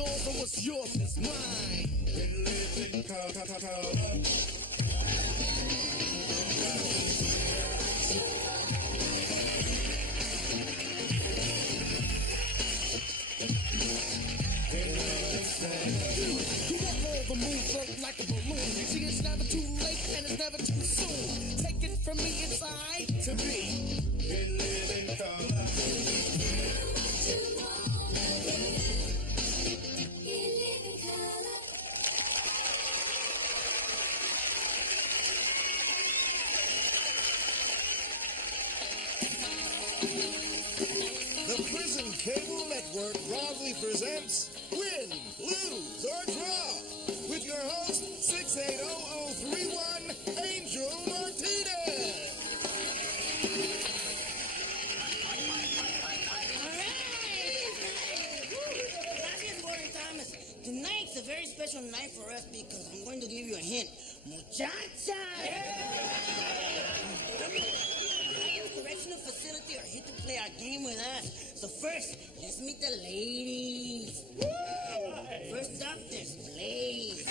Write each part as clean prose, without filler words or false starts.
yours or what's yours is mine. In living color. You won't know the moon float like a balloon. See, it's never too late and it's never too soon. Take it from me, it's alright to be in living color. The Prison Cable Network proudly presents Win, Lose, or Draw with your host, 680-031, Angel Martinez. Tonight's a very special night for us because I'm going to give you a hint. Muchacha! Correctional facility are here to play our game with us. So first, let's meet the ladies. First up, there's Blaze.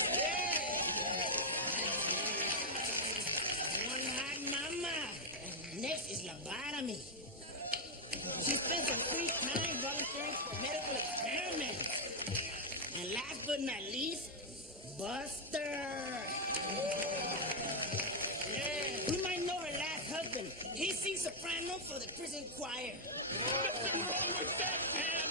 One hot mama. Next is lobotomy. She spends some free time volunteering for medical experiments. And last but not least, Buster. We might know her last husband. He sings soprano for the prison choir. Nothing wrong with that, man.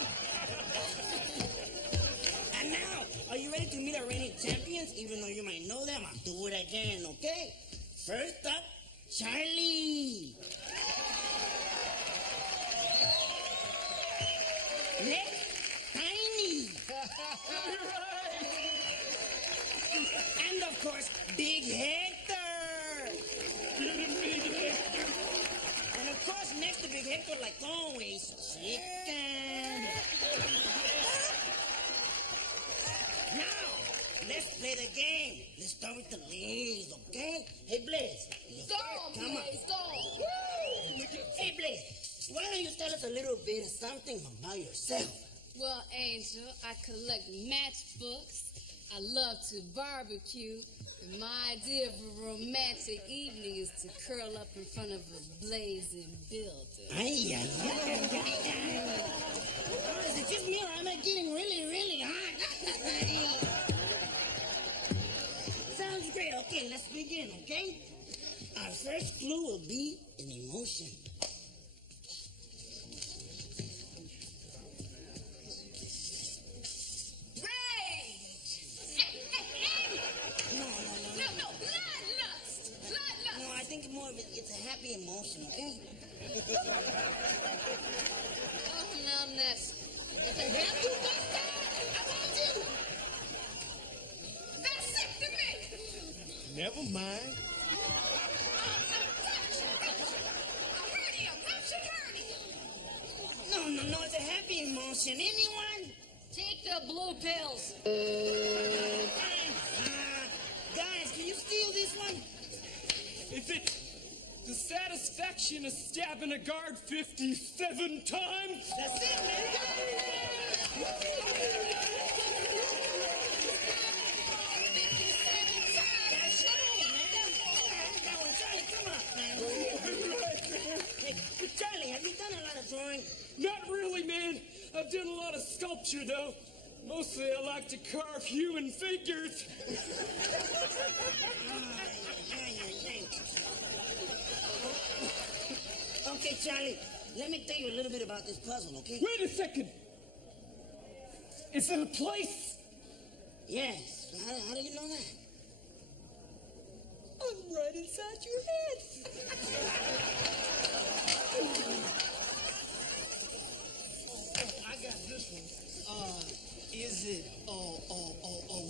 And now, are you ready to meet our reigning champions? Even though you might know them, I'll do it again, okay? First up, Charlie. Next, Tiny. And of course, Big Hector. And of course, next to Big Hector, like always, Chicken. Now, let's play the game. Let's start with the ladies, okay? Hey, Blaze. Come on. Hey, Blaze, why don't you tell us a little bit of something about yourself? Well, Angel, I collect matchbooks. I love to barbecue. And my idea of a romantic evening is to curl up in front of a blazing building. Ay. Oh, is it just me or am I getting really, really hot? Sounds great. Okay, let's begin, okay? Our first clue will be an emotion. It's a happy emotion, okay? Oh, numbness. It's a happy birthday. I want you. That's sick to me. Never mind. No, it's a happy emotion. Anyone? Take the blue pills. Guys, can you steal this one? Is it the satisfaction of stabbing a guard 57 times? That's it, man. 57 times. That's right, man. That one, Charlie, come on, man. Hey, Charlie, have you done a lot of drawing? Not really, man. I've done a lot of sculpture, though. Mostly I like to carve human figures. Okay, Charlie, let me tell you a little bit about this puzzle, okay? Wait a second. Is it a place? Yes. How do you know that? I'm right inside your head. I got this one. Is it a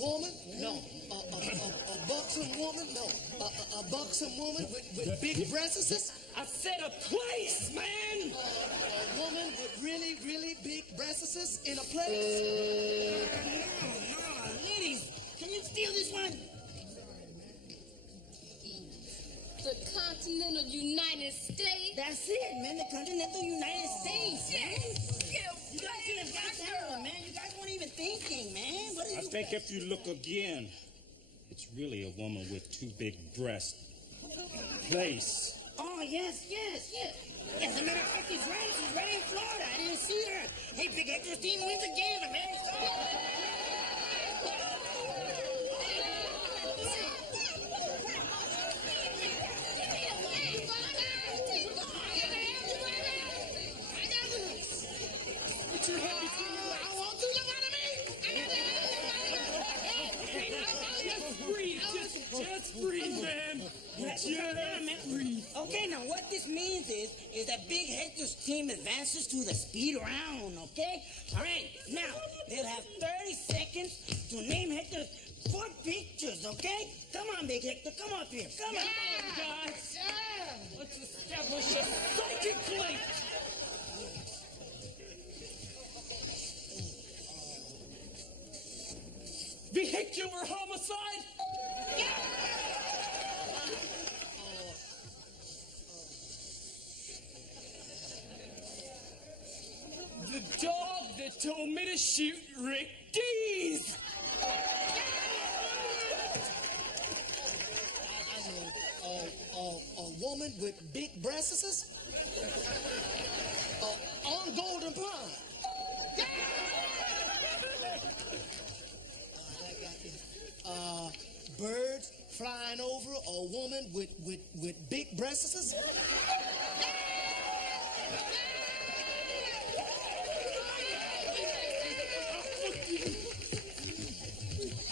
woman? No. A buxom woman? No. A buxom woman with big breasts? I said a place, man. A woman with really, really big breasts in a place? No. Ladies, can you steal this one? The continental United States. That's it, man. The continental United States. Yes. You guys could have got that one, man. You guys won't even thinking, man? What are I you... think if you look again, it's really a woman with two big breasts. Place. Oh, yes. As a matter of fact, she's right in Florida. I didn't see her. Hey, Big Hector's team wins again, man. Put your hand between your legs. I won't do the one of me. Just breathe. Just breathe, man. Just breathe. Okay, now what this means is that Big Hector's team advances to the speed round, okay? All right, now, they'll have 30 seconds to name Hector's 4 pictures, okay? Come on, Big Hector, come up here. Come on. Guys, let's establish a psychic link. Vehicular homicide? The dog that told me to shoot Rick Dees. A woman with big breasts on Golden Pond. Birds flying over a woman with big breasts.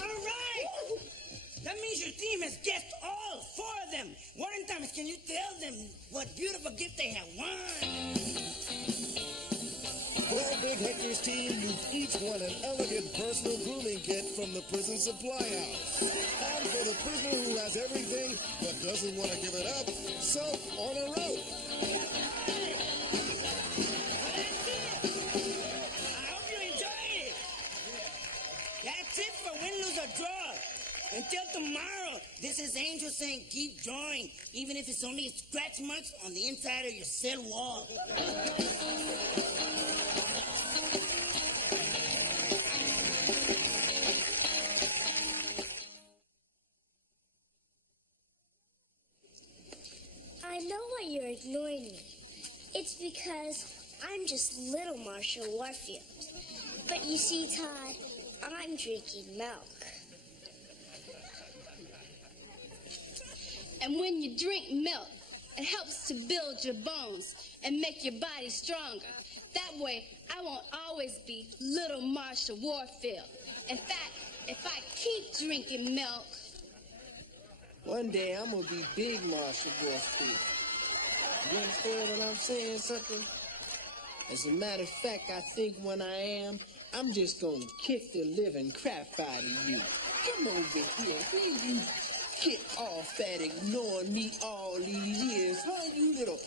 All right. That means your team has guessed all 4 of them. Warren Thomas, can you tell them what beautiful gift they have won? Well, Big Hector's team, you've each won an elegant personal grooming kit from the prison supply house. And for the prisoner who has everything but doesn't want to give it up, soap on a rope. I hope you enjoyed it. That's it for win, lose, or draw. Until tomorrow, this is Angel saying keep drawing, even if it's only scratch marks on the inside of your cell wall. I know why you're ignoring me. It's because I'm just little Marshall Warfield. But you see, Todd, I'm drinking milk. And when you drink milk, it helps to build your bones and make your body stronger. That way, I won't always be little Marsha Warfield. In fact, if I keep drinking milk, one day I'm gonna be big Marshall Warfield. You understand what I'm saying, sucker? As a matter of fact, I think when I am, I'm just gonna kick the living crap out of you. Come over here. Will you get off at ignoring me all these years, huh, you little...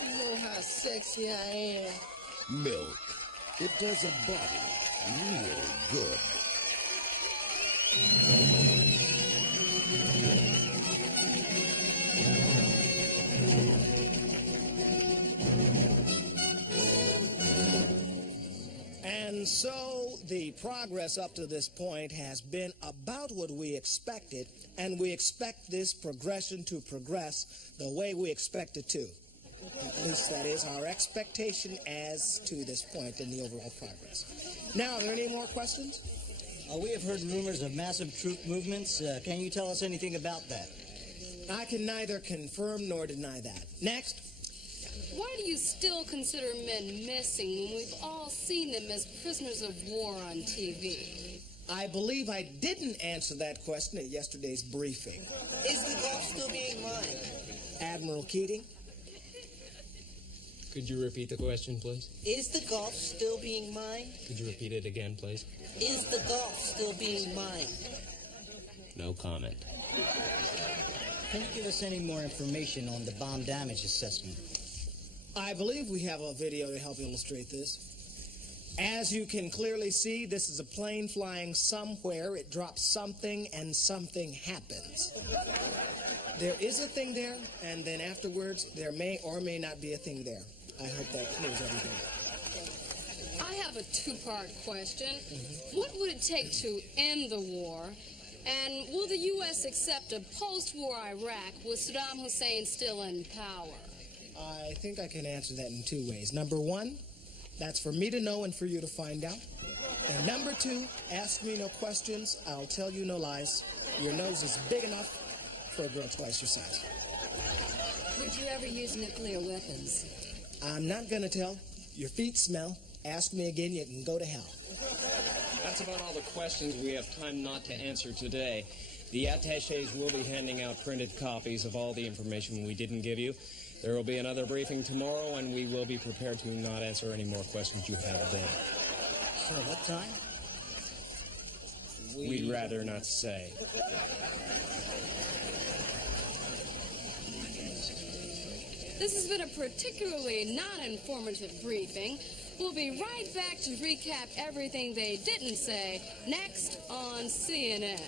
You know how sexy I am? Milk. It does a body real good. And so the progress up to this point has been about what we expected, and we expect this progression to progress the way we expect it to. At least that is our expectation as to this point in the overall progress. Now, are there any more questions? We have heard rumors of massive troop movements. Can you tell us anything about that? I can neither confirm nor deny that. Next. why do you still consider men missing when we've all seen them as prisoners of war on TV? I believe I didn't answer that question at yesterday's briefing. Is the Gulf still being mined? Admiral Keating? Could you repeat the question, please? Is the Gulf still being mined? Could you repeat it again, please? Is the Gulf still being mined? No comment. Can you give us any more information on the bomb damage assessment? I believe we have a video to help illustrate this. As you can clearly see, this is a plane flying somewhere. It drops something, and something happens. There is a thing there, and then afterwards, there may or may not be a thing there. I hope that clears everything. have a two-part question. What would it take to end the war? And will the U.S. accept a post-war Iraq with Saddam Hussein still in power? I think I can answer that in two ways. Number one, that's for me to know and for you to find out. And number two, ask me no questions, I'll tell you no lies. Your nose is big enough for a girl twice your size. Would you ever use nuclear weapons? I'm not gonna tell. Your feet smell. Ask me again, you can go to hell. That's about all the questions we have time not to answer today. The attachés will be handing out printed copies of all the information we didn't give you. There will be another briefing tomorrow, and we will be prepared to not answer any more questions you have then. So what time? We'd rather not say. This has been a particularly non-informative briefing. We'll be right back to recap everything they didn't say next on CNN.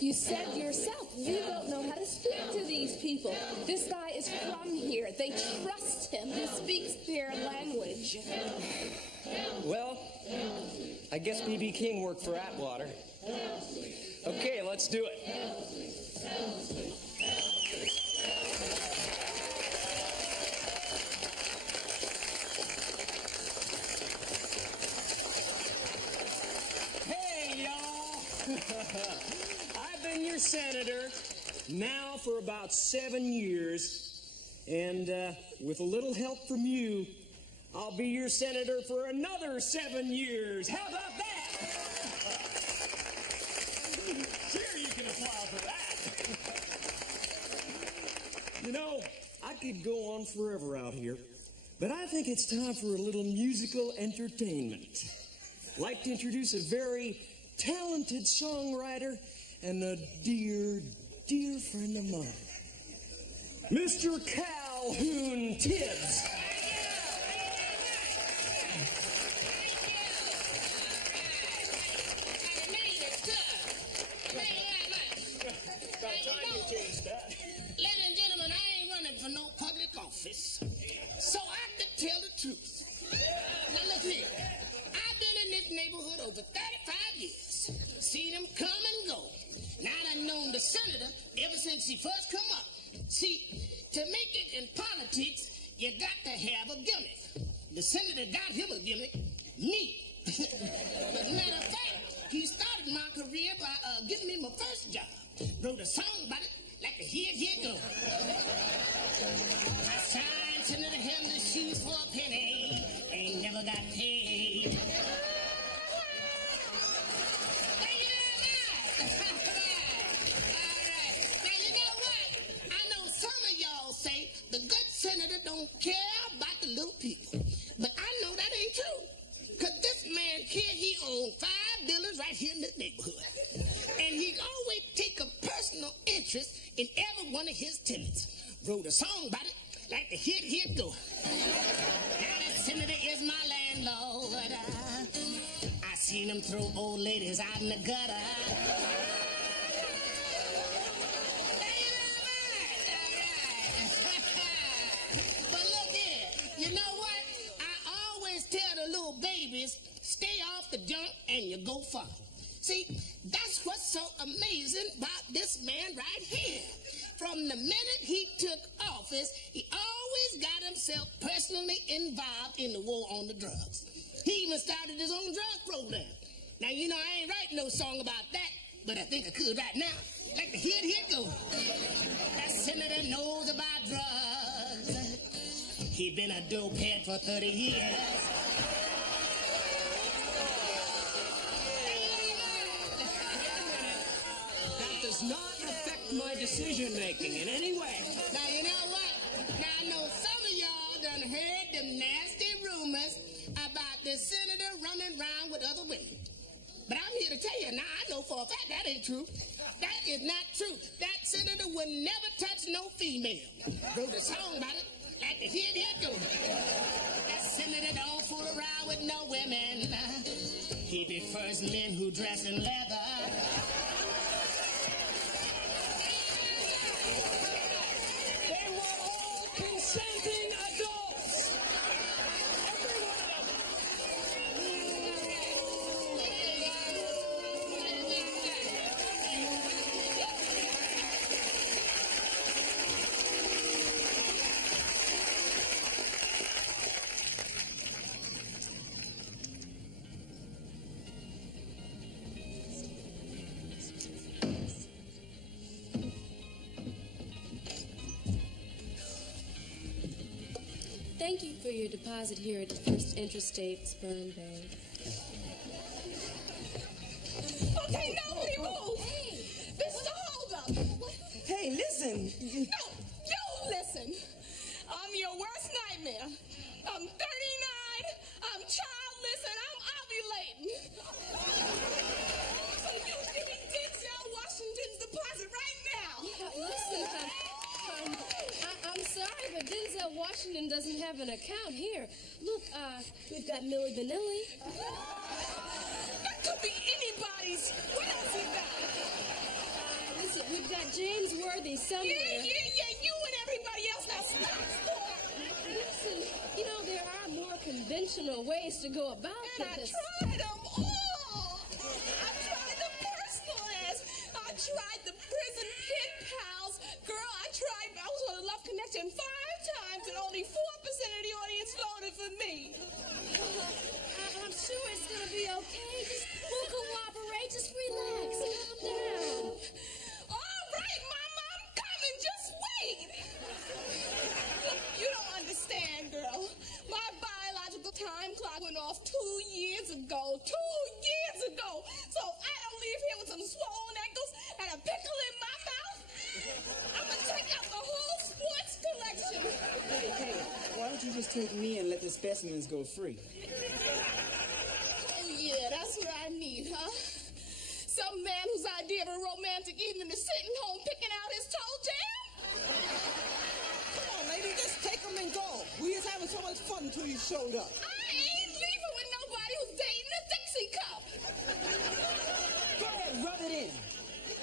You said yourself, you don't know how to speak to these people. This guy is from here. They trust him. He speaks their language. Well, I guess B.B. King worked for Atwater. Okay, let's do it. Hey, y'all! I've been your senator now for about 7 years, and with a little help from you, I'll be your senator for another 7 years. How about that? Sure, you can apply for that. You know, I could go on forever out here, but I think it's time for a little musical entertainment. I'd like to introduce a very talented songwriter and a dear, dear friend of mine, Mr. Calhoun Tibbs. Ladies and gentlemen, I ain't running for no public office, so I could tell the truth. Now look here, I've been in this neighborhood over 35 years, seen him come and go. Now I done known the senator ever since he first come up. See, to make it in politics, you got to have a gimmick. The senator got him a gimmick, me. As a matter of fact, he started my career by giving me my first job. Wrote a song about it, like a here go. I signed Senator Hamlin's shoes for a penny, ain't never got paid. Thank you very much. All right. Now, you know what? I know some of y'all say the good senator don't care about the little people. But I know that ain't true. Because this man here, he owns 5 buildings right here in this neighborhood. And he always take a personal interest in every one of his tenants. Wrote a song about it, like the here go. Now the senator is my landlord. I seen him throw old ladies out in the gutter. But look here, you know what? I always tell the little babies, stay off the junk and you go far. See, that's what's so amazing about this man right here. From the minute he took office, he always got himself personally involved in the war on the drugs. He even started his own drug program. Now, you know, I ain't writing no song about that, but I think I could right now. Like the here go. That senator knows about drugs. He been a dope head for 30 years. That does not affect my decision-making in any way. Now, you know what? Now, I know some of y'all done heard them nasty rumors about the senator running around with other women. But I'm here to tell you, now I know for a fact that ain't true. That is not true. That senator would never touch no female. Wrote a song about it, like the here go. That senator don't fool around with no women. He prefers men who dress in leather. They were all consenting adults. Every one of them. Thank you for your deposit here at the First Interstate Sperm Bank. Okay, nobody move. This is a holdup. Hey, listen. No, you listen. I'm your worst nightmare. I'm 39, I'm childless, and I'm ovulating. So you give me Denzel Washington's deposit right now. Listen, I'm sorry, but Denzel Washington doesn't have an account here. Look, we've got Milli Vanilli. That could be anybody's. What else we got? Listen, we've got James Worthy somewhere. Yeah, you and everybody else. Now stop. Listen, you know, there are more conventional ways to go about this. I tried them all. I tried the personal ass. I tried the prison pen pals. Girl, I was on a Love Connection 5 times and only 4% of the audience voted for me. I'm sure it's going to be okay. Just we'll cooperate. Just relax. Calm down. All right, Mama, I'm coming. Just wait. Look, you don't understand, girl. My biological time clock went off 2 years ago. 2 years ago. So I don't leave here with some swollen ankles and a pickle in my mouth. I'm going to check out the whole sports collection. Hey, why don't you just take me and let the specimens go free? Oh, yeah, that's what I need, huh? Some man whose idea of a romantic evening is sitting home picking out his toe jam? Come on, lady, just take them and go. We was having so much fun until you showed up. I ain't leaving with nobody who's dating a Dixie cup. Go ahead, rub it in.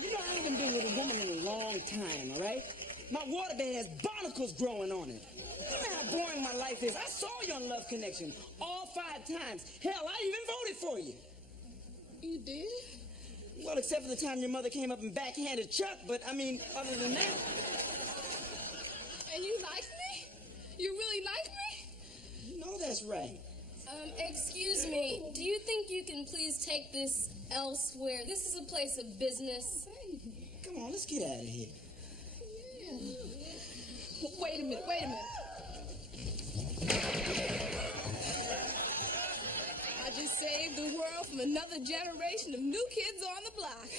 You know, I haven't been with a woman in a long time, all right? My waterbed has barnacles growing on it. You know how boring my life is. I saw you on Love Connection all 5 times. Hell, I even voted for you. You did? Well, except for the time your mother came up and backhanded Chuck, but I mean, other than that. And you like me? You really like me? No, that's right. Excuse me. Do you think you can please take this elsewhere? This is a place of business. Come on, let's get out of here. Yeah. Wait a minute. I just saved the world from another generation of new kids on the block.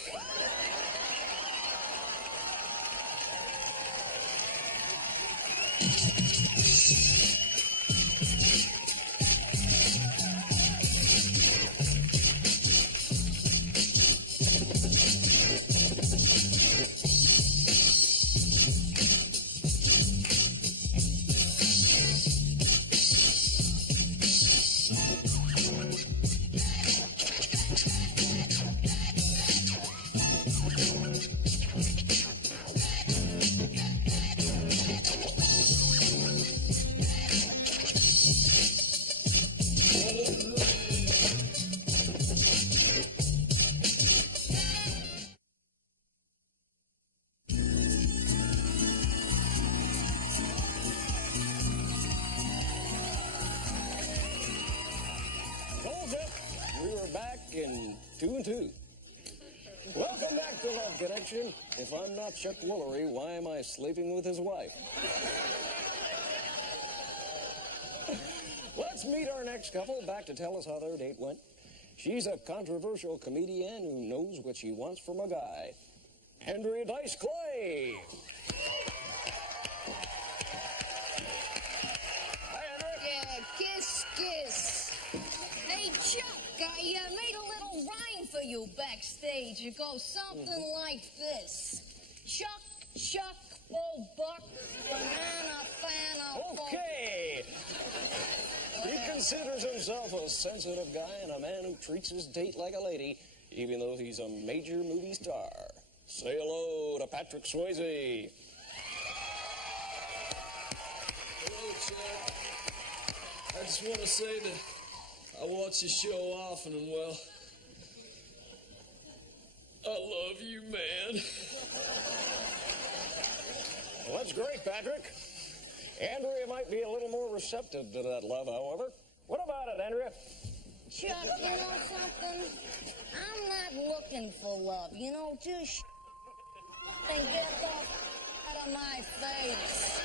In 2 and 2. Welcome back to Love Connection. If I'm not Chuck Woolery, why am I sleeping with his wife? Let's meet our next couple back to tell us how their date went. She's a controversial comedian who knows what she wants from a guy. Andrea Dice Clay. Hi, Andrea. Yeah, kiss, kiss. Hey, Chuck, I made a little rhyme for you backstage. It goes something like this. Chuck, Chuck, full buck, banana, fana, Okay. He considers himself a sensitive guy and a man who treats his date like a lady, even though he's a major movie star. Say hello to Patrick Swayze. Hello, Chuck. I just want to say that I watch your show often, and well, I love you, man. Well, that's great, Patrick. Andrea might be a little more receptive to that love, however. What about it, Andrea? Chuck, you know something? I'm not looking for love. You know, just and get the out of my face.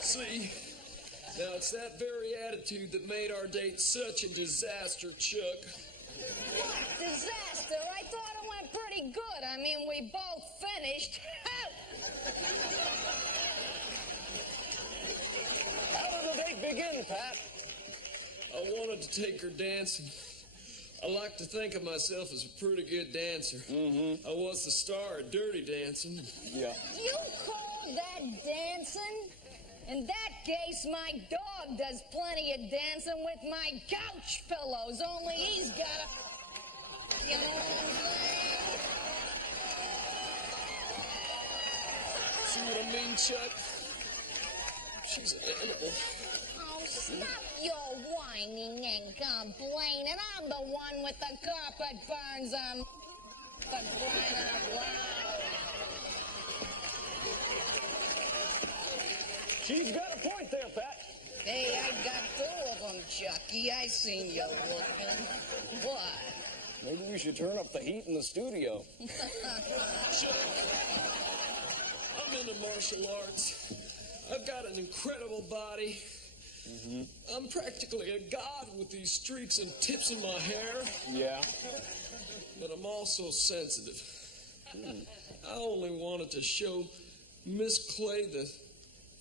See, now it's that very attitude that made our date such a disaster, Chuck. What disaster? I thought it went pretty good. I mean, we both finished. How did the date begin, Pat? I wanted to take her dancing. I like to think of myself as a pretty good dancer. Mm-hmm. I was the star of Dirty Dancing. Yeah. You call that dancing? In that case, my dog does plenty of dancing with my couch pillows, only he's got a... You know what I'm saying? See what I mean, Chuck? She's an animal. Oh, stop your whining and complaining. I'm the one with the carpet burns on for crying out loud. She's got a point there, Pat. Hey, I got two of them, Chucky. I seen you looking. What? Maybe we should turn up the heat in the studio. Chuck, I'm into martial arts. I've got an incredible body. Mm-hmm. I'm practically a god with these streaks and tips in my hair. Yeah. But I'm also sensitive. I only wanted to show Miss Clay the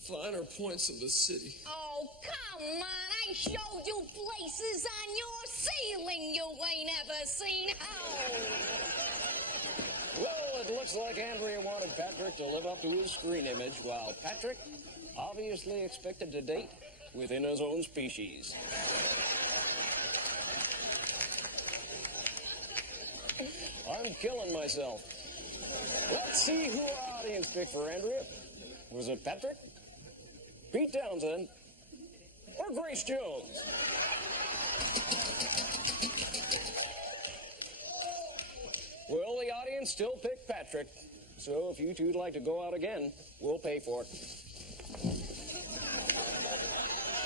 finer points of the city. Oh, come on. I showed you places on your ceiling you ain't ever seen. Oh. Well, it looks like Andrea wanted Patrick to live up to his screen image, while Patrick obviously expected to date within his own species. I'm killing myself. Let's see who our audience picked for Andrea. Was it Patrick, Pete Townsend, or Grace Jones? Well, the audience still picked Patrick. So if you two'd like to go out again, we'll pay for it.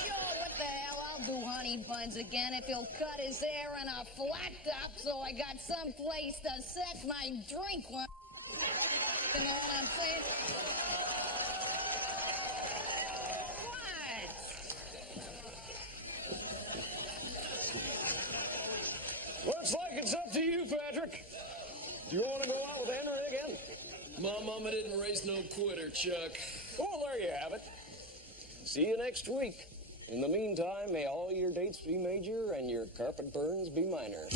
Sure, what the hell? I'll do honey buns again if he'll cut his hair in a flat top so I got some place to set my drink when... You know what I'm saying? What? Looks like it's up to you, Patrick. Do you want to go out with Andrea again? My mama didn't raise no quitter, Chuck. Well, there you have it. See you next week. In the meantime, may all your dates be major and your carpet burns be minor.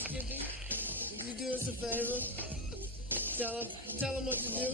Skippy, would you do us a favor? Tell him what to do.